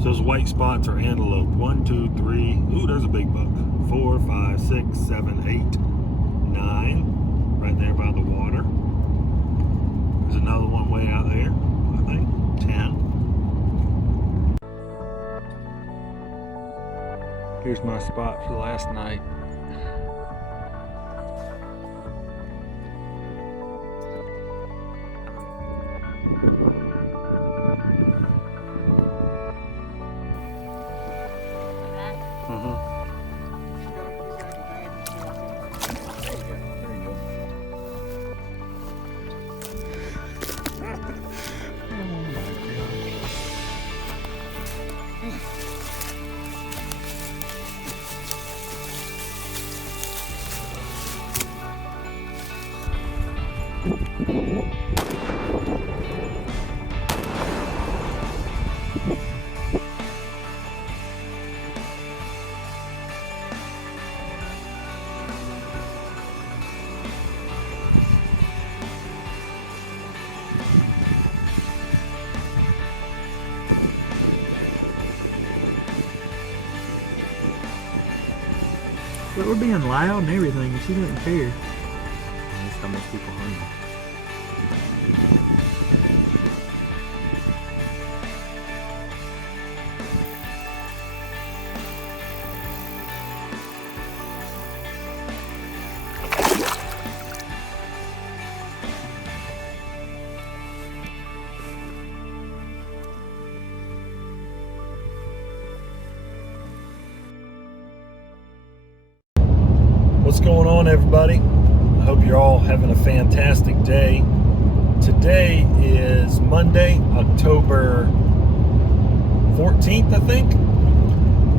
So those white spots are antelope. 1, 2, 3. Ooh, there's a big buck. 4, 5, 6, 7, 8, 9. Right there by the water. There's another one way out there, I think. 10. Here's my spot for last night. But we're being loud and everything, and she doesn't care. What's going on, everybody? I hope you're all having a fantastic day. Today is Monday, October 14th, I think.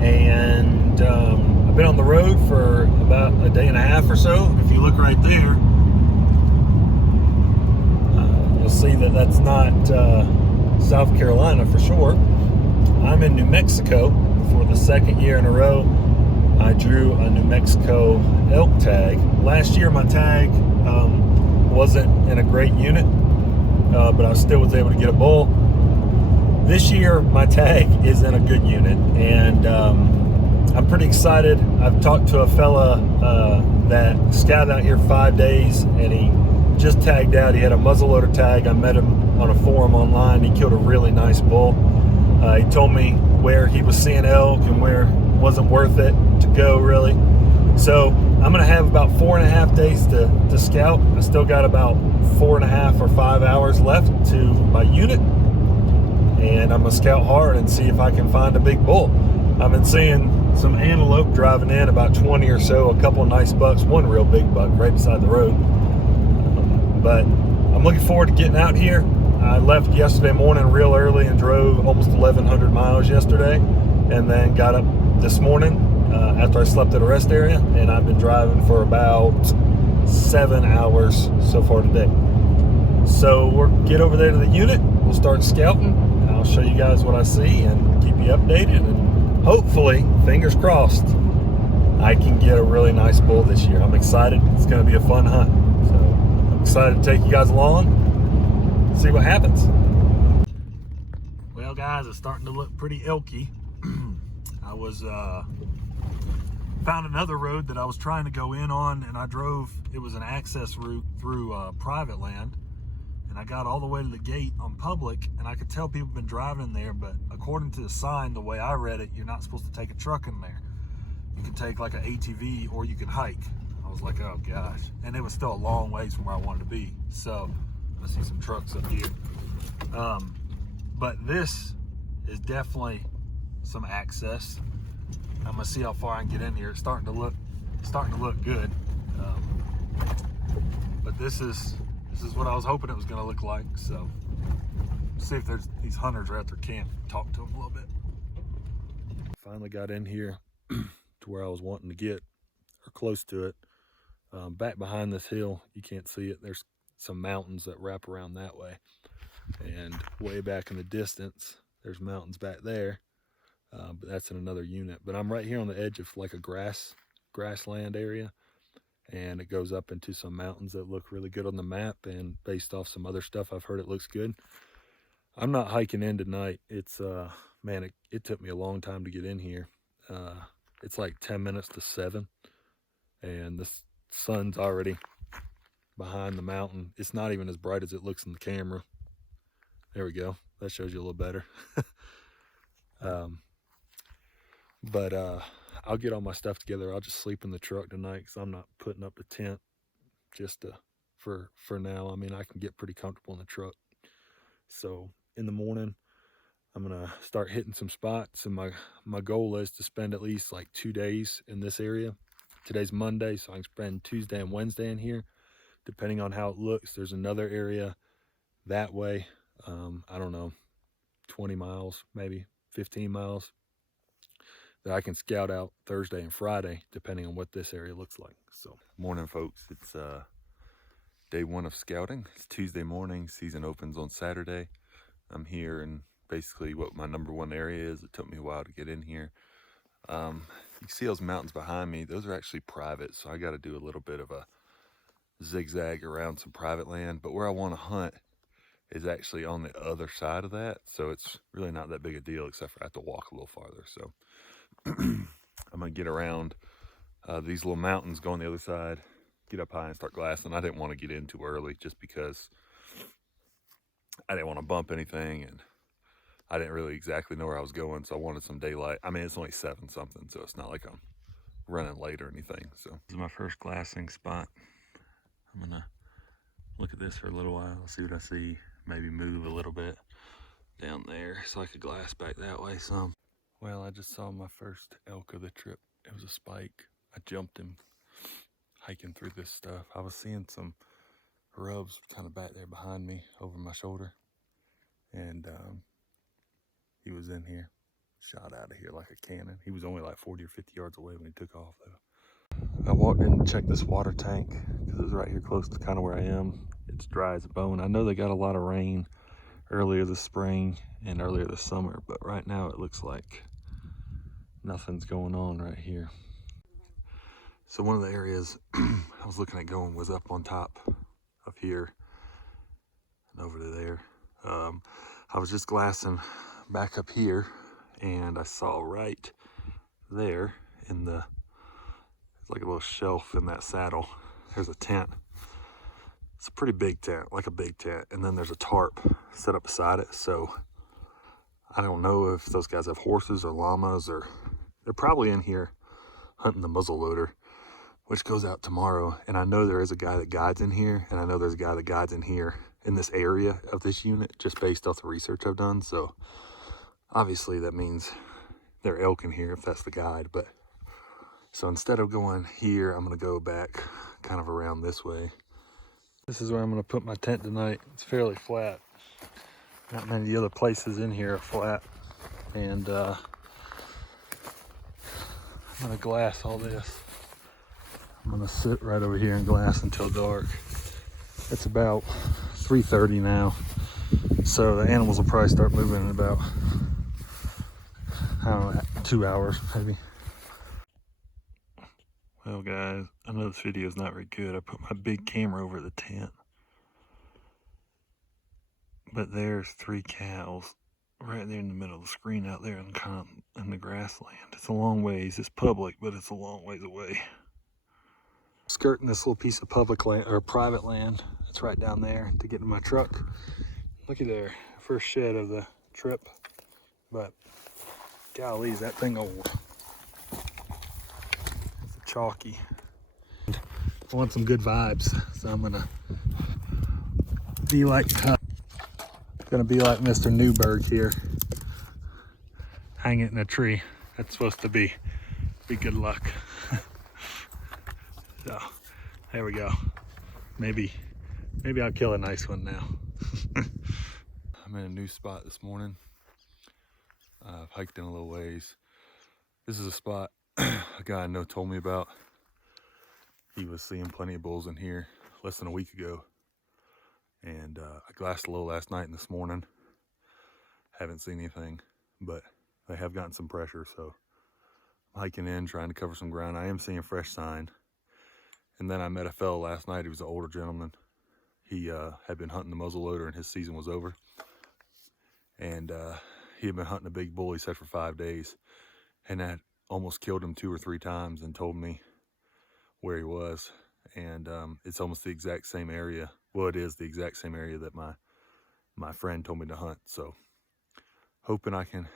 And I've been on the road for about a day and a half or so. If you look right there, you'll see that that's not South Carolina for sure. I'm in New Mexico for the second year in a row. I drew a New Mexico elk tag. Last year my tag wasn't in a great unit, but I still was able to get a bull. This year my tag is in a good unit, and I'm pretty excited. I've talked to a fella that scouted out here 5 days, and he just tagged out. He had a muzzleloader tag. I met him on a forum online. He killed a really nice bull. He told me where he was seeing elk and where it wasn't worth it to go, really. So I'm gonna have about 4.5 days to scout. I still got about 4.5 or 5 hours left to my unit, and I'm gonna scout hard and see if I can find a big bull. I've been seeing some antelope driving in, about 20 or so, a couple of nice bucks, one real big buck right beside the road. But I'm looking forward to getting out here. I left yesterday morning real early and drove almost 1,100 miles yesterday, and then got up this morning after I slept at a rest area, and I've been driving for about 7 hours so far today. So we'll get over there to the unit, we'll start scouting, and I'll show you guys what I see and keep you updated, and hopefully, fingers crossed, I can get a really nice bull this year. I'm excited. It's going to be a fun hunt. So I'm excited to take you guys along, see what happens. Well, guys, it's starting to look pretty elky. I was found another road that I was trying to go in on, and I drove. It was an access route through private land, and I got all the way to the gate on public, and I could tell people have been driving in there, but according to the sign, the way I read it, you're not supposed to take a truck in there. You can take like an ATV, or you can hike. I was like, oh gosh. And it was still a long ways from where I wanted to be. So I see some trucks up here. But this is definitely some access. I'm gonna see how far I can get in here. It's starting to look good. But this is what I was hoping it was gonna look like. So see if there's these hunters are at their camp. Talk to them a little bit. Finally got in here to where I was wanting to get, or close to it. Back behind this hill, you can't see it. There's some mountains that wrap around that way, and way back in the distance, there's mountains back there. But that's in another unit. But I'm right here on the edge of like a grassland area, and it goes up into some mountains that look really good on the map, and based off some other stuff I've heard, it looks good. I'm not hiking in tonight. It's man, it took me a long time to get in here. It's like 10 minutes to 7, and the sun's already behind the mountain. It's not even as bright as it looks in the camera. There we go. That shows you a little better. But I'll get all my stuff together. I'll just sleep in the truck tonight because I'm not putting up the tent just for now. I mean, I can get pretty comfortable in the truck. So in the morning, I'm gonna start hitting some spots, and my goal is to spend at least like 2 days in this area. Today's Monday, so I can spend Tuesday and Wednesday in here. Depending on how it looks, there's another area that way. I don't know, 20 miles, maybe 15 miles that I can scout out Thursday and Friday, depending on what this area looks like. So, morning, folks. It's day 1 of scouting. It's Tuesday morning. Season opens on Saturday. I'm here in basically what my number 1 area is. It took me a while to get in here. You see those mountains behind me? Those are actually private, so I got to do a little bit of a zigzag around some private land. But where I want to hunt is actually on the other side of that, so it's really not that big a deal, except for I have to walk a little farther. So I'm gonna get around these little mountains, go on the other side, get up high and start glassing. I didn't want to get in too early just because I didn't want to bump anything, and I didn't really exactly know where I was going, so I wanted some daylight. I mean, it's only 7 something, so it's not like I'm running late or anything. So this is my first glassing spot. I'm gonna look at this for a little while, see what I see, maybe move a little bit down there so I could glass back that way some. Well, I just saw my first elk of the trip. It was a spike. I jumped him hiking through this stuff. I was seeing some rubs kind of back there behind me over my shoulder, and he was in here, shot out of here like a cannon. He was only like 40 or 50 yards away when he took off, though. I walked in to check this water tank because it was right here close to kind of where I am. It's dry as a bone. I know they got a lot of rain earlier this spring and earlier this summer, but right now it looks like nothing's going on right here. So one of the areas I was looking at going was up on top of here and over to there. I was just glassing back up here, and I saw right there in the, it's like a little shelf in that saddle, there's a tent. It's a pretty big tent, like a big tent, and then there's a tarp set up beside it. So I don't know if those guys have horses or llamas, or they're probably in here hunting the muzzleloader, which goes out tomorrow. And I know there is a guy that guides in here, and I know there's a guy that guides in here in this area of this unit, just based off the research I've done. So obviously that means there are elk in here if that's the guide. But so instead of going here, I'm gonna go back kind of around this way. This is where I'm gonna put my tent tonight. It's fairly flat. Not many of the other places in here are flat. And I'm gonna glass all this. I'm gonna sit right over here and glass until dark. It's about 3:30 now, so the animals will probably start moving in about, I don't know, 2 hours maybe. Well guys, I know this video is not very good. I put my big camera over the tent, but there's 3 cows right there in the middle of the screen out there and kind of in the grassland. It's a long ways. It's public, but it's a long ways away. Skirting this little piece of public land or private land. It's right down there to get in my truck. Looky there, first shed of the trip. But golly, is that thing old? It's a chalky. I want some good vibes, so I'm gonna be like Mr. Newberg here. Hang it in a tree. That's supposed to be good luck. So there we go. Maybe I'll kill a nice one now. I'm in a new spot this morning. I've hiked in a little ways. This is a spot a guy I know told me about. He was seeing plenty of bulls in here less than a week ago. And I glassed a little last night and this morning. Haven't seen anything, but they have gotten some pressure, so I'm hiking in, trying to cover some ground. I am seeing fresh sign. And then I met a fellow last night. He was an older gentleman. He had been hunting the muzzleloader and his season was over. And he had been hunting a big bull, he said, for 5 days, and had almost killed him 2 or 3 times, and told me where he was. And it's almost the exact same area. Well, it is the exact same area that my friend told me to hunt. So hoping I can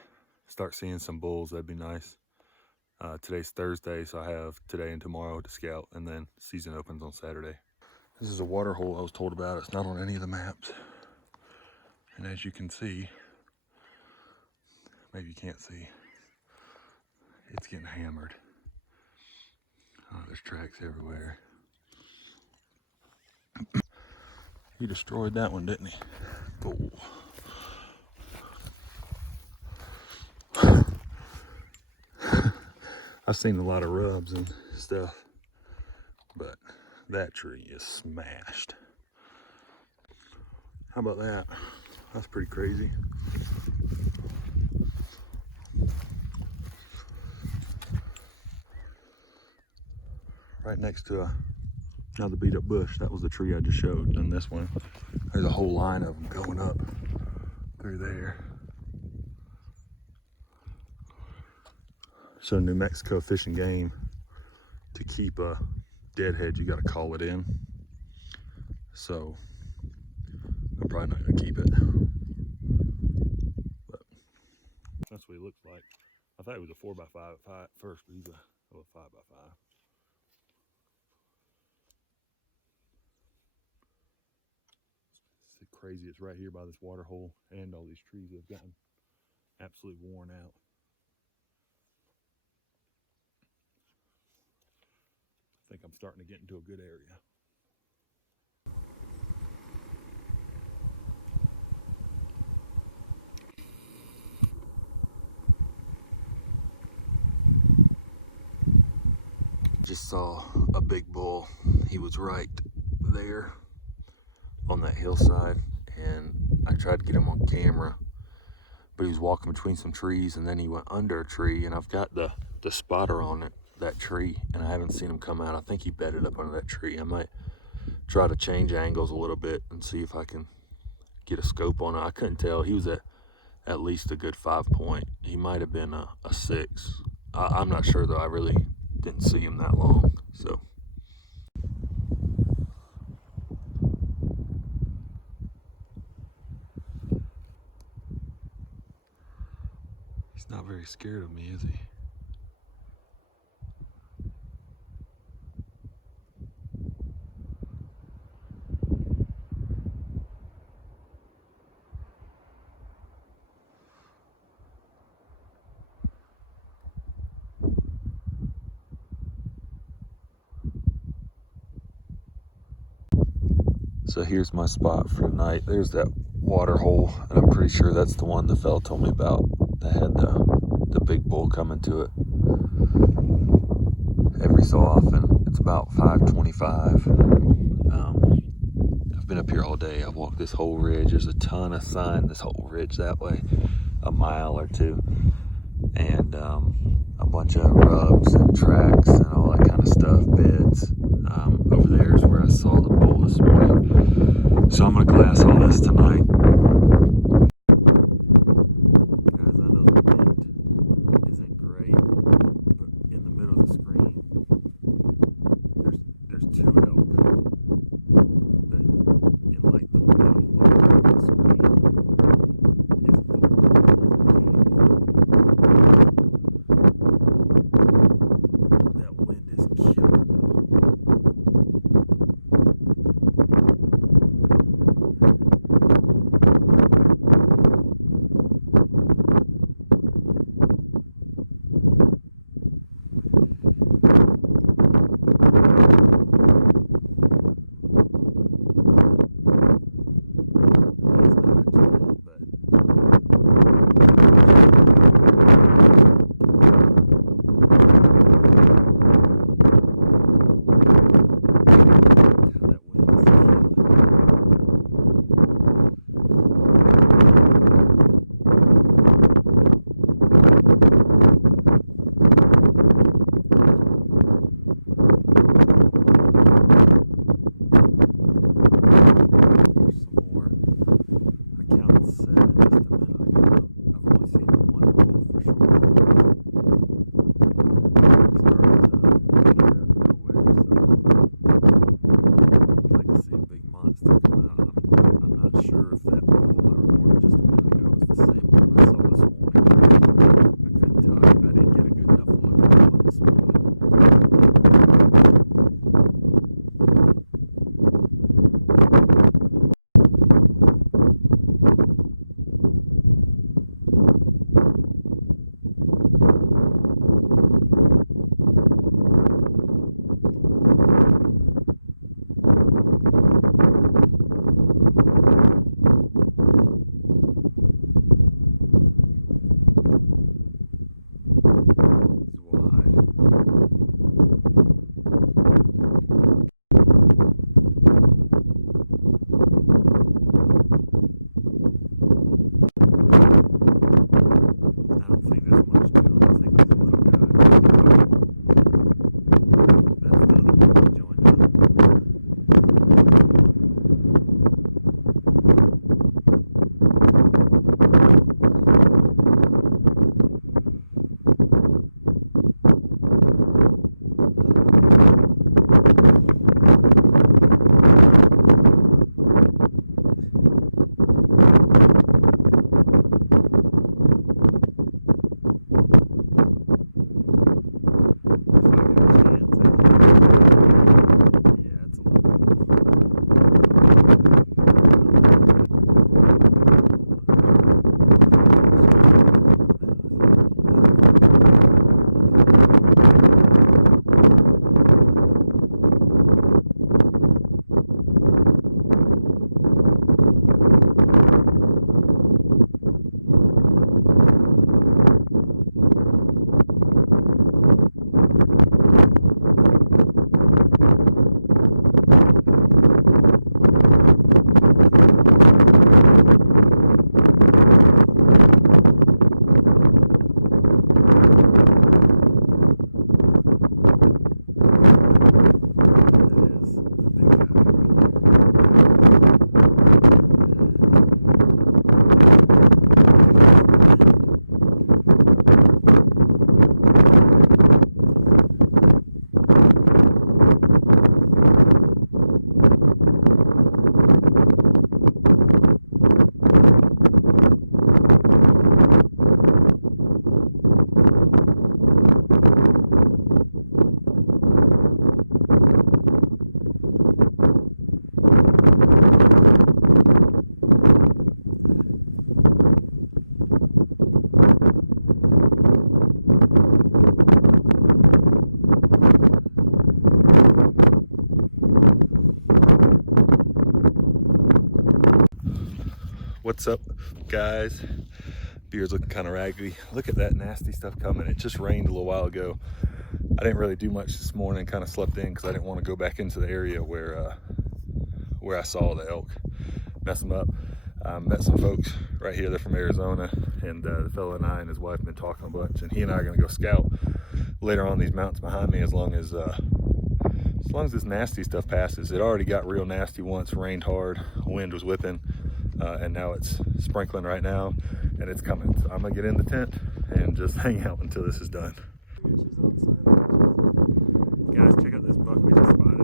start seeing some bulls. That'd be nice. Today's Thursday, so I have today and tomorrow to scout, and then season opens on Saturday. This is a water hole I was told about. It's not on any of the maps. And as you can see, maybe you can't see, it's getting hammered. There's tracks everywhere. He destroyed that one, didn't he? Oh. I've seen a lot of rubs and stuff, but that tree is smashed. How about that? That's pretty crazy. Right next to another beat up bush. That was the tree I just showed. And this one, there's a whole line of them going up through there. So New Mexico Fish and Game, to keep a deadhead, you got to call it in. So I'm probably not gonna keep it, but that's what he looks like. I thought he was a 4x5 at first, but he's a 5x5. It's crazy. It's right here by this water hole, and all these trees have gotten absolutely worn out. I think I'm starting to get into a good area. Just saw a big bull. He was right there on that hillside, and I tried to get him on camera, but he was walking between some trees, and then he went under a tree, and I've got the spotter on it, that tree, and I haven't seen him come out. I think he bedded up under that tree. I might try to change angles a little bit and see if I can get a scope on it. I couldn't tell. He was at least a good 5 point. He might have been a 6. I'm not sure though. I really didn't see him that long. So he's not very scared of me, is he? So here's my spot for tonight. There's that water hole, and I'm pretty sure that's the one the fella told me about that had the big bull coming to it every so often. It's about 5:25. I've been up here all day. I've walked this whole ridge. There's a ton of sun this whole ridge that way, a mile or two, and a bunch of rubs and tracks and all that kind of stuff, beds. Over there is where I saw the bull this morning. So I'm gonna glass all this tonight. guys? Beard's looking kind of raggedy. Look at that nasty stuff coming. It just rained a little while ago. I didn't really do much this morning, kind of slept in because I didn't want to go back into the area where I saw the elk, mess them up. Met some folks right here, they're from Arizona, and the fella and I and his wife have been talking a bunch, and he and I are going to go scout later on these mountains behind me as long as this nasty stuff passes. It already got real nasty once, rained hard, wind was whipping, and now it's sprinkling right now, and it's coming. So I'm going to get in the tent and just hang out until this is done. Guys, check out this buck we just spotted.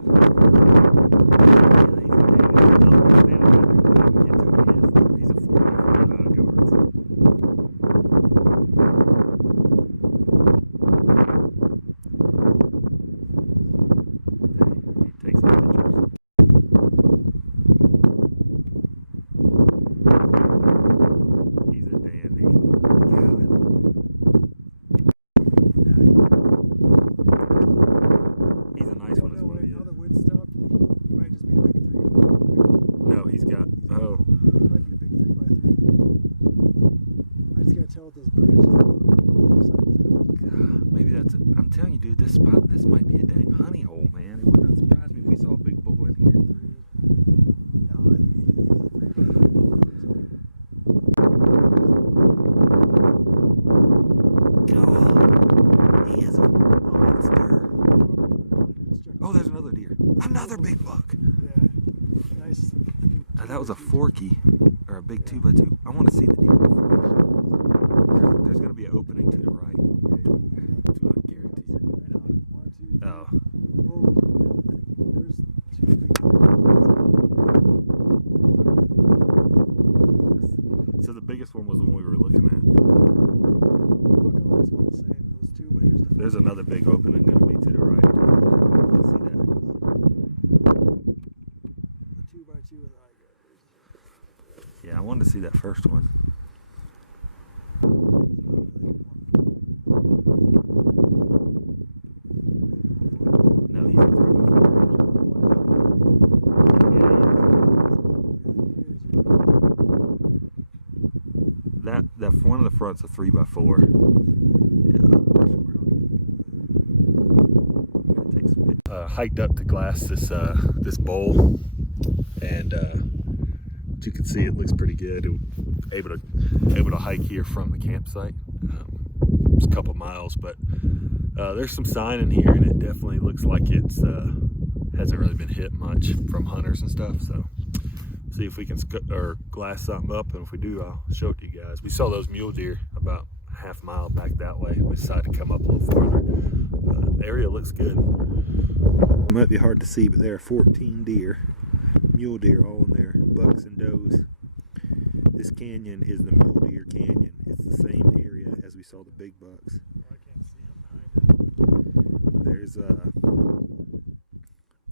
It's a 3x4. Yeah. Hiked up to glass this bowl, and what you can see, it looks pretty good. Able to hike here from the campsite. It's a couple miles, but there's some sign in here, and it definitely looks like it's hasn't really been hit much from hunters and stuff. So see if we can glass something up, and if we do, I'll show it to you guys. We saw those mule deer about a half mile back that way. We decided to come up a little farther. The area looks good. It might be hard to see, but there are 14 deer, mule deer all in there, bucks and does. This canyon is the mule deer canyon. It's the same area as we saw the big bucks. I can't see them behind it. There's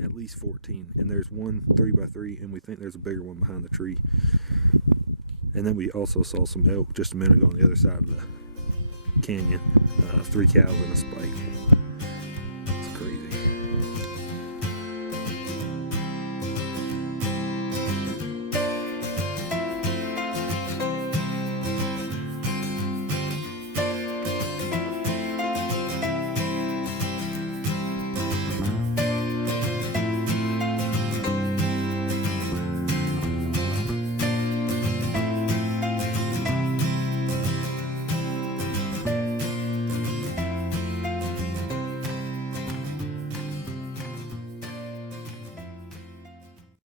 at least 14, and there's one 3x3, and we think there's a bigger one behind the tree. And then we also saw some elk just a minute ago on the other side of the canyon. 3 cows and a